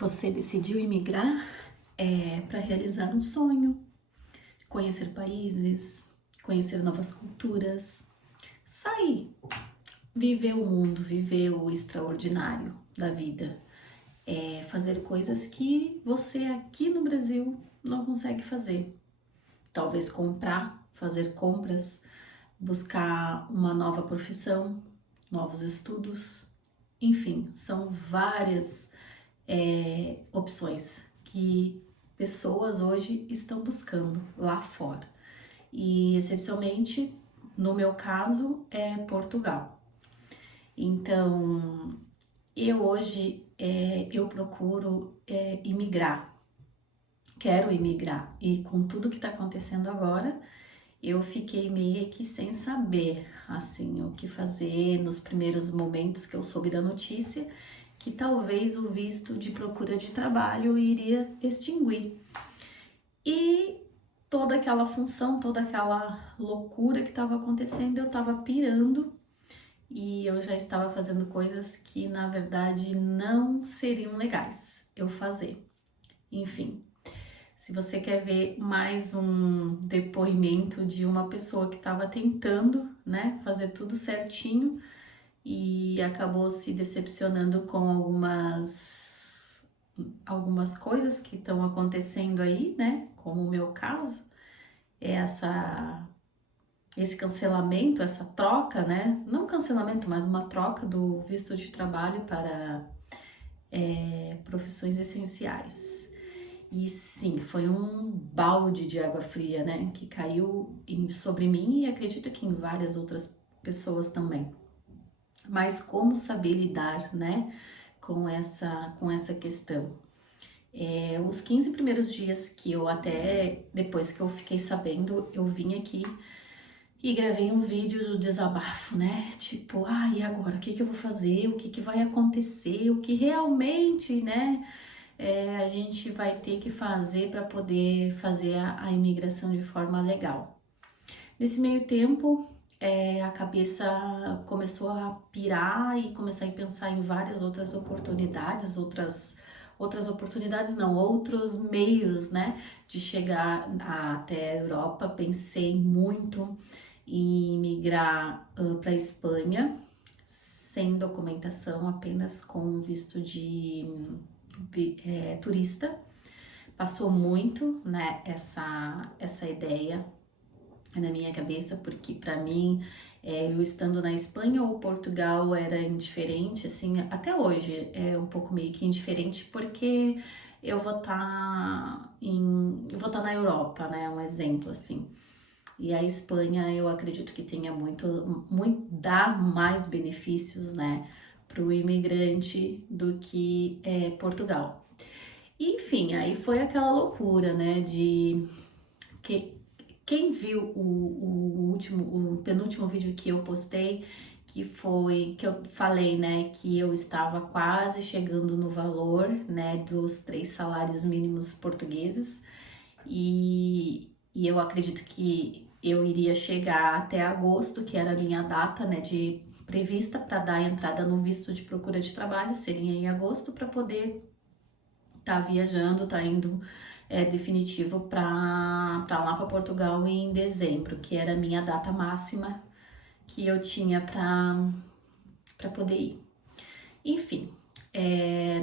Você decidiu imigrar para realizar um sonho, conhecer países, conhecer novas culturas, sair, viver o mundo, viver o extraordinário da vida, fazer coisas que você aqui no Brasil não consegue fazer. Talvez comprar, fazer compras, buscar uma nova profissão, novos estudos, enfim, são várias opções que pessoas hoje estão buscando lá fora. E excepcionalmente, no meu caso, é Portugal. Então, eu hoje eu procuro imigrar, quero imigrar. E com tudo que está acontecendo agora, eu fiquei meio que sem saber, assim, o que fazer nos primeiros momentos que eu soube da notícia, que talvez o visto de procura de trabalho iria extinguir. E toda aquela função, toda aquela loucura que estava acontecendo, eu estava pirando e eu já estava fazendo coisas que na verdade não seriam legais eu fazer. Enfim, se você quer ver mais um depoimento de uma pessoa que estava tentando, né, fazer tudo certinho e acabou se decepcionando com algumas coisas que estão acontecendo aí, né, como o meu caso, esse cancelamento, essa troca, né, não cancelamento, mas uma troca do visto de trabalho para profissões essenciais. E sim, foi um balde de água fria, né, que caiu sobre mim e acredito que em várias outras pessoas também. Mas como saber lidar, né, com essa questão? Os 15 primeiros dias que eu até, depois que eu fiquei sabendo, eu vim aqui e gravei um vídeo do desabafo, né? Tipo, e agora? O que que eu vou fazer? O que que vai acontecer? O que realmente, né, a gente vai ter que fazer para poder fazer a imigração de forma legal. Nesse meio tempo, a cabeça começou a pirar e começar a pensar em várias outras oportunidades, outras oportunidades não, outros meios, né, de chegar até a Europa. Pensei muito em migrar para a Espanha, sem documentação, apenas com visto de turista. Passou muito, né, essa ideia na minha cabeça, porque para mim, eu estando na Espanha ou Portugal era indiferente, assim, até hoje é um pouco meio que indiferente, porque eu vou estar na Europa, né, um exemplo, assim. E a Espanha, eu acredito que tenha dá mais benefícios, né, para o imigrante do que Portugal. Enfim, aí foi aquela loucura, né, de que quem viu o penúltimo vídeo que eu postei, que eu falei, né, que eu estava quase chegando no valor, né, dos 3 salários mínimos portugueses, e eu acredito que eu iria chegar até agosto, que era a minha data, né, de prevista para dar entrada no visto de procura de trabalho, seria em agosto, para poder estar viajando, tá indo definitivo para lá para Portugal em dezembro, que era a minha data máxima que eu tinha para poder ir. Enfim,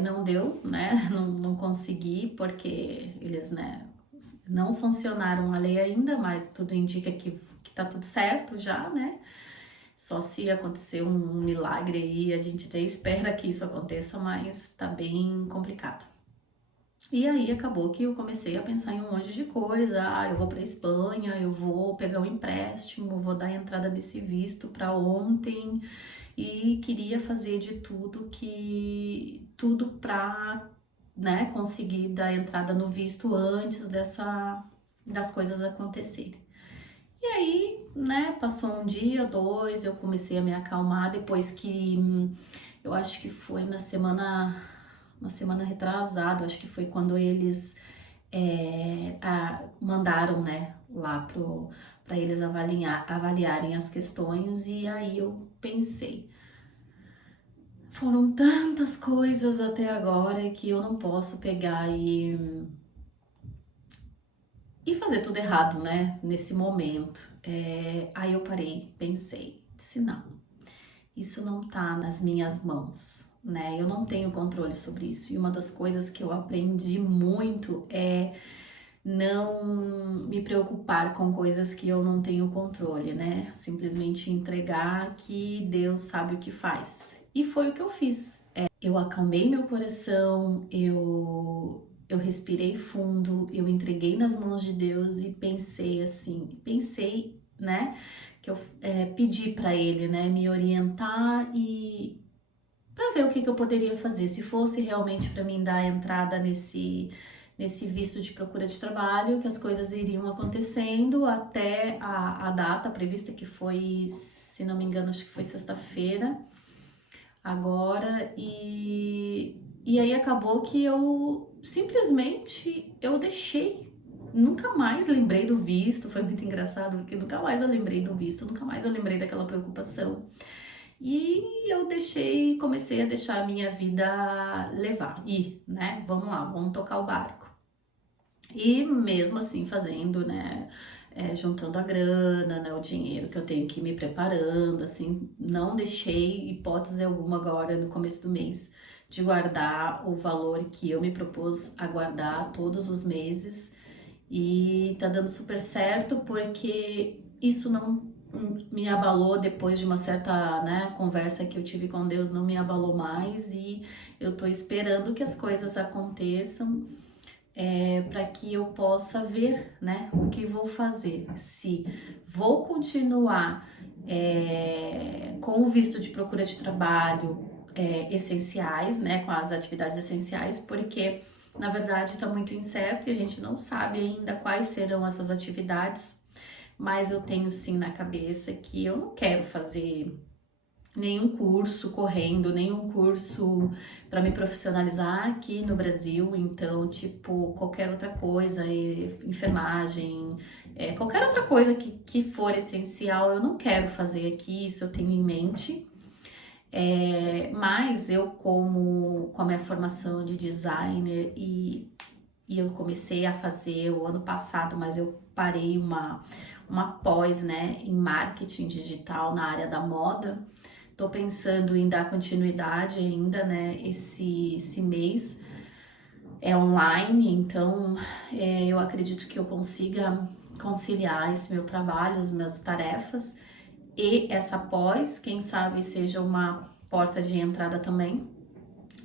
não deu, né? Não consegui, porque eles, né, não sancionaram a lei ainda, mas tudo indica que tá tudo certo já, né? Só se acontecer um milagre aí, a gente até espera que isso aconteça, mas tá bem complicado. E aí acabou que eu comecei a pensar em um monte de coisa. Eu vou para Espanha, eu vou pegar um empréstimo, vou dar entrada desse visto para ontem, e queria fazer de tudo para, né, conseguir dar entrada no visto antes das coisas acontecerem. E aí, né, passou um dia, dois, eu comecei a me acalmar depois que eu acho que foi na semana retrasada, acho que foi quando eles mandaram, né, lá para eles avaliarem as questões. E aí eu pensei, foram tantas coisas até agora que eu não posso pegar e fazer tudo errado, né? Nesse momento. Aí eu parei, pensei, disse não, isso não tá nas minhas mãos, né? Eu não tenho controle sobre isso. E uma das coisas que eu aprendi muito é não me preocupar com coisas que eu não tenho controle, né? Simplesmente entregar que Deus sabe o que faz. E foi o que eu fiz. Eu acalmei meu coração, eu respirei fundo, eu entreguei nas mãos de Deus e pensei assim, né, que eu pedi para Ele, né, me orientar e para ver o que eu poderia fazer, se fosse realmente para mim dar entrada nesse visto de procura de trabalho, que as coisas iriam acontecendo até a data prevista, que foi, se não me engano, acho que foi sexta-feira, agora, e aí acabou que eu simplesmente eu deixei, nunca mais lembrei do visto. Foi muito engraçado porque nunca mais eu lembrei do visto, nunca mais eu lembrei daquela preocupação. E eu comecei a deixar a minha vida levar, né? Vamos lá, vamos tocar o barco. E mesmo assim fazendo, né? Juntando a grana, né? O dinheiro que eu tenho que ir me preparando, assim, não deixei hipótese alguma agora no começo do mês de guardar o valor que eu me propus a guardar todos os meses. E tá dando super certo porque isso não me abalou depois de uma certa, né, conversa que eu tive com Deus, não me abalou mais e eu tô esperando que as coisas aconteçam para que eu possa ver, né, o que vou fazer, se vou continuar com o visto de procura de trabalho essenciais, né, com as atividades essenciais, porque na verdade está muito incerto e a gente não sabe ainda quais serão essas atividades, mas eu tenho sim na cabeça que eu não quero fazer nenhum curso correndo, nenhum curso para me profissionalizar aqui no Brasil. Então, tipo, qualquer outra coisa, enfermagem, qualquer outra coisa que for essencial, eu não quero fazer aqui, isso eu tenho em mente. Mas eu, com a minha formação de designer e eu comecei a fazer o ano passado, mas eu parei uma pós, né, em marketing digital na área da moda. Tô pensando em dar continuidade ainda, né, esse mês online, então eu acredito que eu consiga conciliar esse meu trabalho, as minhas tarefas e essa pós, quem sabe seja uma porta de entrada também.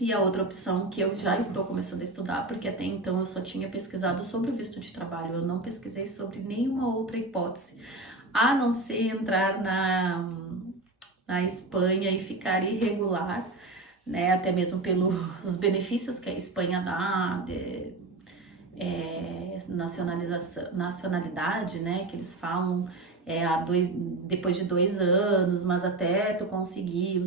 E a outra opção que eu já estou começando a estudar, porque até então eu só tinha pesquisado sobre o visto de trabalho, eu não pesquisei sobre nenhuma outra hipótese, a não ser entrar na Espanha e ficar irregular, né? Até mesmo pelos benefícios que a Espanha dá, nacionalidade, né? Que eles falam depois de 2 anos, mas até tu conseguir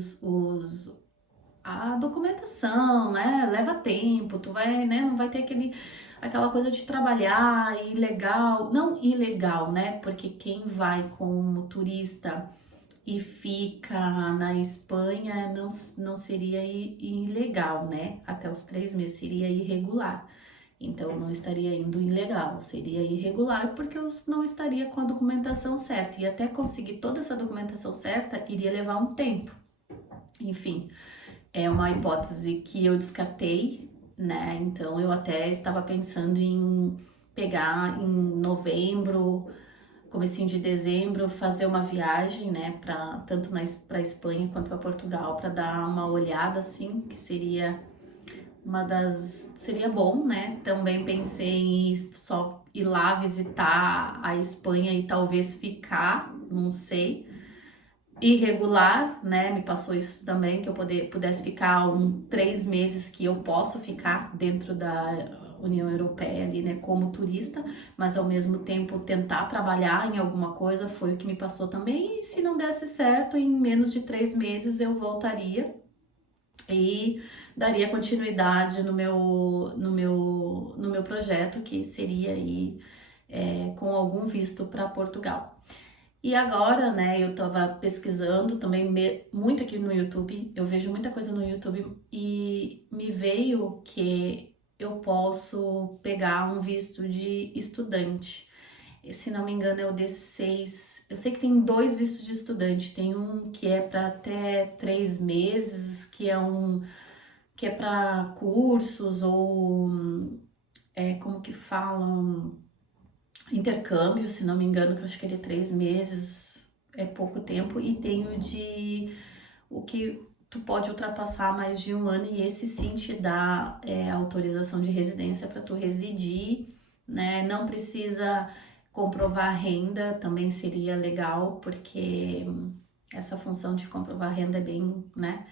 a documentação, né? Leva tempo, tu vai, né? Não vai ter aquela coisa de trabalhar ilegal, não ilegal, né? Porque quem vai como turista e fica na Espanha não seria ilegal, né? Até os 3 meses seria irregular. Então eu não estaria indo ilegal, seria irregular porque eu não estaria com a documentação certa. E até conseguir toda essa documentação certa iria levar um tempo. Enfim, é uma hipótese que eu descartei, né? Então eu até estava pensando em pegar em novembro, comecinho de dezembro, fazer uma viagem, né, tanto para Espanha quanto para Portugal, para dar uma olhada assim, que seria seria bom, né? Também pensei em só ir lá visitar a Espanha e talvez ficar, não sei, irregular, né? Me passou isso também, que eu pudesse ficar 3 meses que eu posso ficar dentro da União Europeia ali, né, como turista, mas ao mesmo tempo tentar trabalhar em alguma coisa, foi o que me passou também. E se não desse certo, em menos de 3 meses eu voltaria e daria continuidade no meu projeto, que seria aí com algum visto para Portugal. E agora, né, eu tava pesquisando também muito aqui no YouTube, eu vejo muita coisa no YouTube e me veio que eu posso pegar um visto de estudante. Se não me engano, é o D6. Eu sei que tem dois vistos de estudante. Tem um que é para até 3 meses, que é para cursos ou como que falam? Intercâmbio, se não me engano, que eu acho que ele é 3 meses, é pouco tempo, e tem o que tu pode ultrapassar mais de um ano, e esse sim te dá autorização de residência para tu residir, né? Não precisa comprovar renda, também seria legal, porque essa função de comprovar renda é bem, né?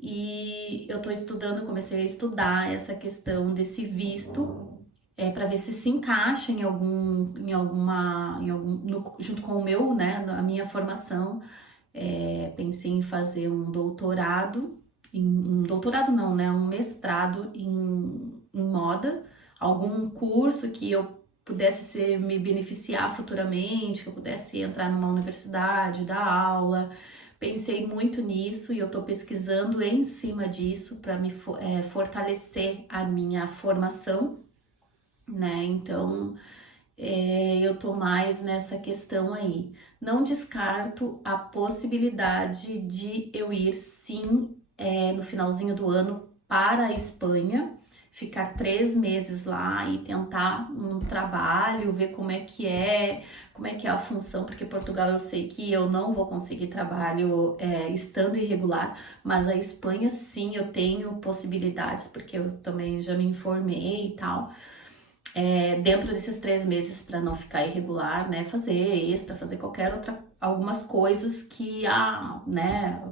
E eu tô estudando, comecei a estudar essa questão desse visto, para ver se encaixa junto com o meu, né, a minha formação. Pensei em fazer um doutorado, um doutorado não, né, um mestrado em moda, algum curso que eu pudesse me beneficiar futuramente, que eu pudesse entrar numa universidade, dar aula. Pensei muito nisso e eu estou pesquisando em cima disso para me fortalecer a minha formação, né? Então, eu tô mais nessa questão aí. Não descarto a possibilidade de eu ir sim, no finalzinho do ano para a Espanha, ficar 3 meses lá e tentar um trabalho, ver como é que é a função, porque Portugal eu sei que eu não vou conseguir trabalho estando irregular, mas a Espanha sim eu tenho possibilidades, porque eu também já me informei e tal. Dentro desses 3 meses para não ficar irregular, né, fazer extra, fazer qualquer outra, algumas coisas que, né,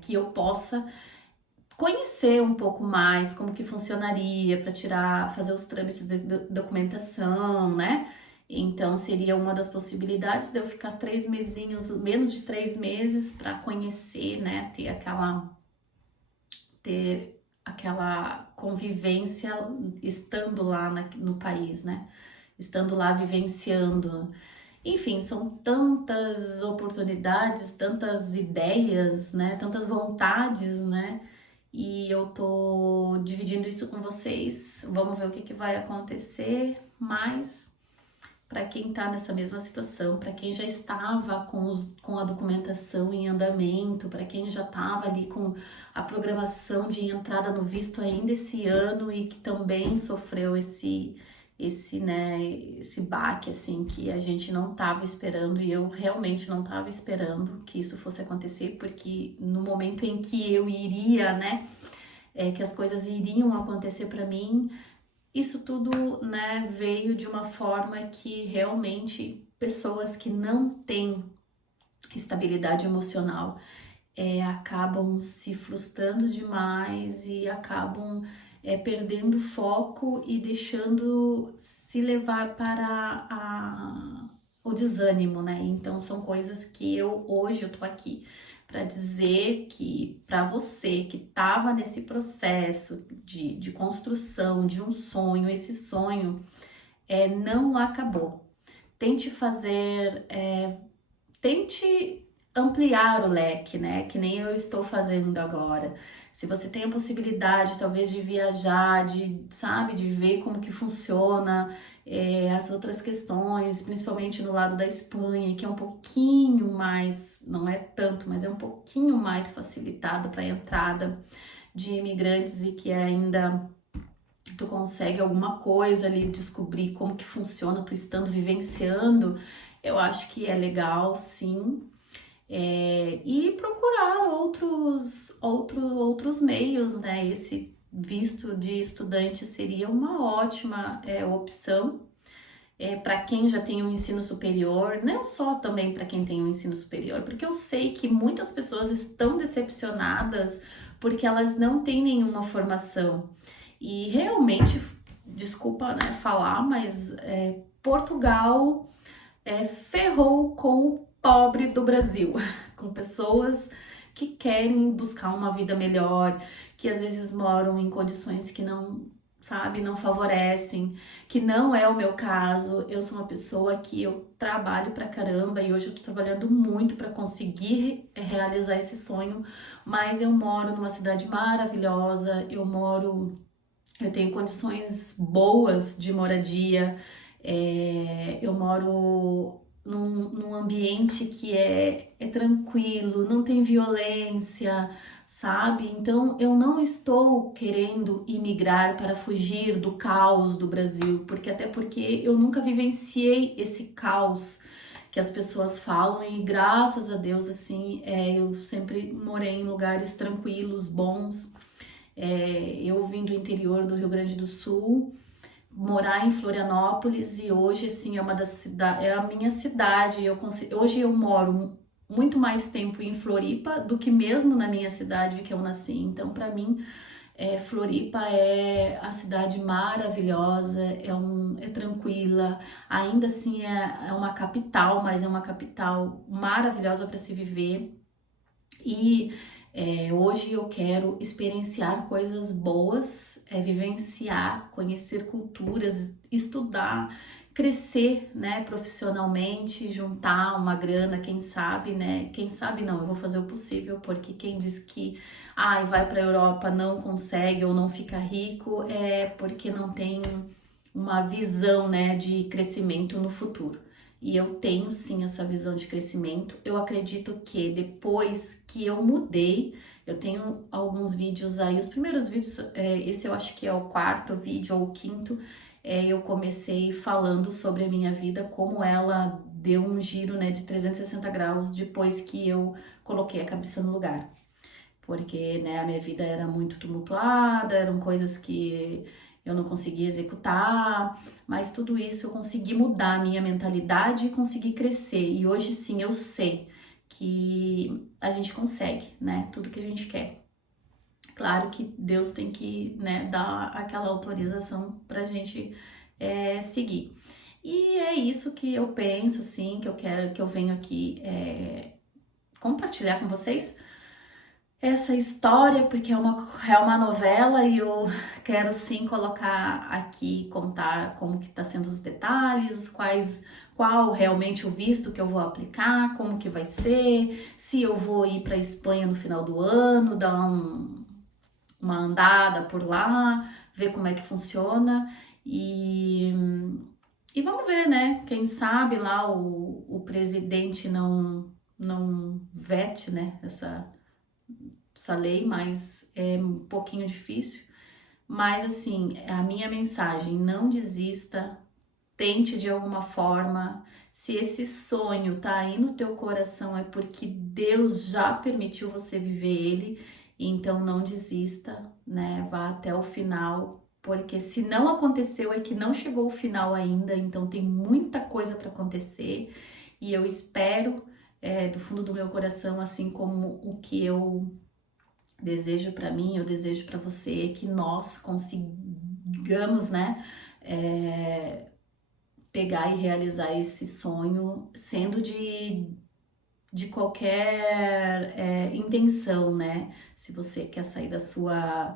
que eu possa conhecer um pouco mais como que funcionaria para fazer os trâmites de documentação, né? Então seria uma das possibilidades de eu ficar 3 mesinhos, menos de 3 meses para conhecer, né, ter aquela convivência estando lá no país, né? Estando lá vivenciando. Enfim, são tantas oportunidades, tantas ideias, né? Tantas vontades, né? E eu tô dividindo isso com vocês. Vamos ver o que que vai acontecer, mas para quem está nessa mesma situação, para quem já estava com a documentação em andamento, para quem já estava ali com a programação de entrada no visto ainda esse ano e que também sofreu esse baque, assim, que a gente não estava esperando, e eu realmente não estava esperando que isso fosse acontecer, porque no momento em que eu iria, né, que as coisas iriam acontecer para mim, isso tudo, né, veio de uma forma que realmente pessoas que não têm estabilidade emocional acabam se frustrando demais e acabam perdendo foco e deixando se levar para o desânimo, né? Então são coisas que hoje eu tô aqui para dizer que para você que estava nesse processo de construção de um sonho, esse sonho não acabou. Tente fazer, tente ampliar o leque, né? Que nem eu estou fazendo agora. Se você tem a possibilidade, talvez, de viajar, sabe, de ver como que funciona as outras questões, principalmente no lado da Espanha, que é um pouquinho mais, não é tanto, mas é um pouquinho mais facilitado para a entrada de imigrantes e que ainda tu consegue alguma coisa ali, descobrir como que funciona, tu estando vivenciando, eu acho que é legal, sim. E procurar outros meios, né? Esse visto de estudante seria uma ótima opção para quem já tem um ensino superior, não só também para quem tem um ensino superior, porque eu sei que muitas pessoas estão decepcionadas porque elas não têm nenhuma formação. E realmente, desculpa, né, falar, mas Portugal ferrou com o pobre do Brasil, com pessoas que querem buscar uma vida melhor, que às vezes moram em condições que não sabe, não favorecem, que não é o meu caso. Eu sou uma pessoa que eu trabalho pra caramba e hoje eu tô trabalhando muito para conseguir realizar esse sonho, mas eu moro numa cidade maravilhosa, eu tenho condições boas de moradia, eu moro num ambiente que é tranquilo, não tem violência, sabe? Então eu não estou querendo imigrar para fugir do caos do Brasil, até porque eu nunca vivenciei esse caos que as pessoas falam e graças a Deus, assim, eu sempre morei em lugares tranquilos, bons. Eu vim do interior do Rio Grande do Sul, morar em Florianópolis e hoje, assim, é a minha cidade. Hoje eu moro muito mais tempo em Floripa do que mesmo na minha cidade que eu nasci. Então, para mim, Floripa é a cidade maravilhosa, é tranquila, ainda assim é uma capital, mas é uma capital maravilhosa para se viver. E hoje eu quero experienciar coisas boas, vivenciar, conhecer culturas, estudar, crescer, né, profissionalmente, juntar uma grana, quem sabe, né? Quem sabe não, eu vou fazer o possível, porque quem diz que vai para a Europa não consegue ou não fica rico é porque não tem uma visão, né, de crescimento no futuro. E eu tenho sim essa visão de crescimento. Eu acredito que depois que eu mudei, eu tenho alguns vídeos aí, os primeiros vídeos, esse eu acho que é o quarto vídeo ou o quinto, eu comecei falando sobre a minha vida, como ela deu um giro, né, de 360 graus depois que eu coloquei a cabeça no lugar. Porque, né, a minha vida era muito tumultuada, eram coisas que eu não conseguia executar, mas tudo isso eu consegui mudar a minha mentalidade e consegui crescer. E hoje sim eu sei que a gente consegue, né, tudo que a gente quer. Claro que Deus tem que, né, dar aquela autorização pra gente seguir. E é isso que eu penso, assim, que eu quero, que eu venho aqui compartilhar com vocês essa história, porque é uma novela e eu quero sim colocar aqui, contar como que tá sendo os detalhes, qual realmente o visto que eu vou aplicar, como que vai ser, se eu vou ir para Espanha no final do ano, dar uma andada por lá, ver como é que funciona e vamos ver, né? Quem sabe lá o presidente não vete, né, essa lei, mas é um pouquinho difícil. Mas assim, a minha mensagem, não desista, tente de alguma forma. Se esse sonho tá aí no teu coração, é porque Deus já permitiu você viver ele, então não desista, né? Vá até o final, porque se não aconteceu é que não chegou o final ainda, então tem muita coisa para acontecer e eu espero do fundo do meu coração, assim como o que eu desejo para mim, eu desejo para você que nós consigamos, né, pegar e realizar esse sonho, sendo de qualquer intenção, né? Se você quer sair da sua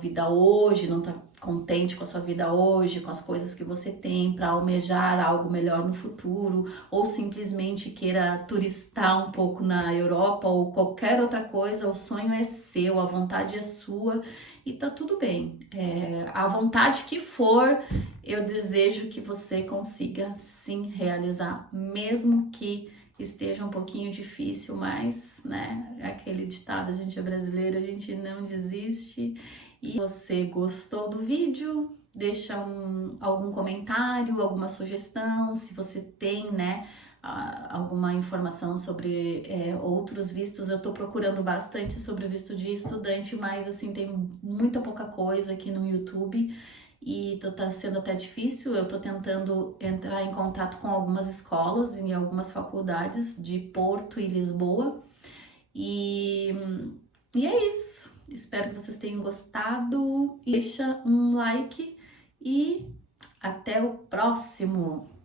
vida hoje, não tá contente com a sua vida hoje, com as coisas que você tem para almejar algo melhor no futuro, ou simplesmente queira turistar um pouco na Europa ou qualquer outra coisa, o sonho é seu, a vontade é sua e tá tudo bem. A vontade que for, eu desejo que você consiga sim realizar, mesmo que esteja um pouquinho difícil, mas, né, aquele ditado, a gente é brasileiro, a gente não desiste. E se você gostou do vídeo, deixa algum comentário, alguma sugestão, se você tem, né, alguma informação sobre outros vistos. Eu tô procurando bastante sobre o visto de estudante, mas assim, tem muita pouca coisa aqui no YouTube e tá sendo até difícil. Eu tô tentando entrar em contato com algumas escolas em algumas faculdades de Porto e Lisboa e é isso. Espero que vocês tenham gostado. Deixa um like e até o próximo!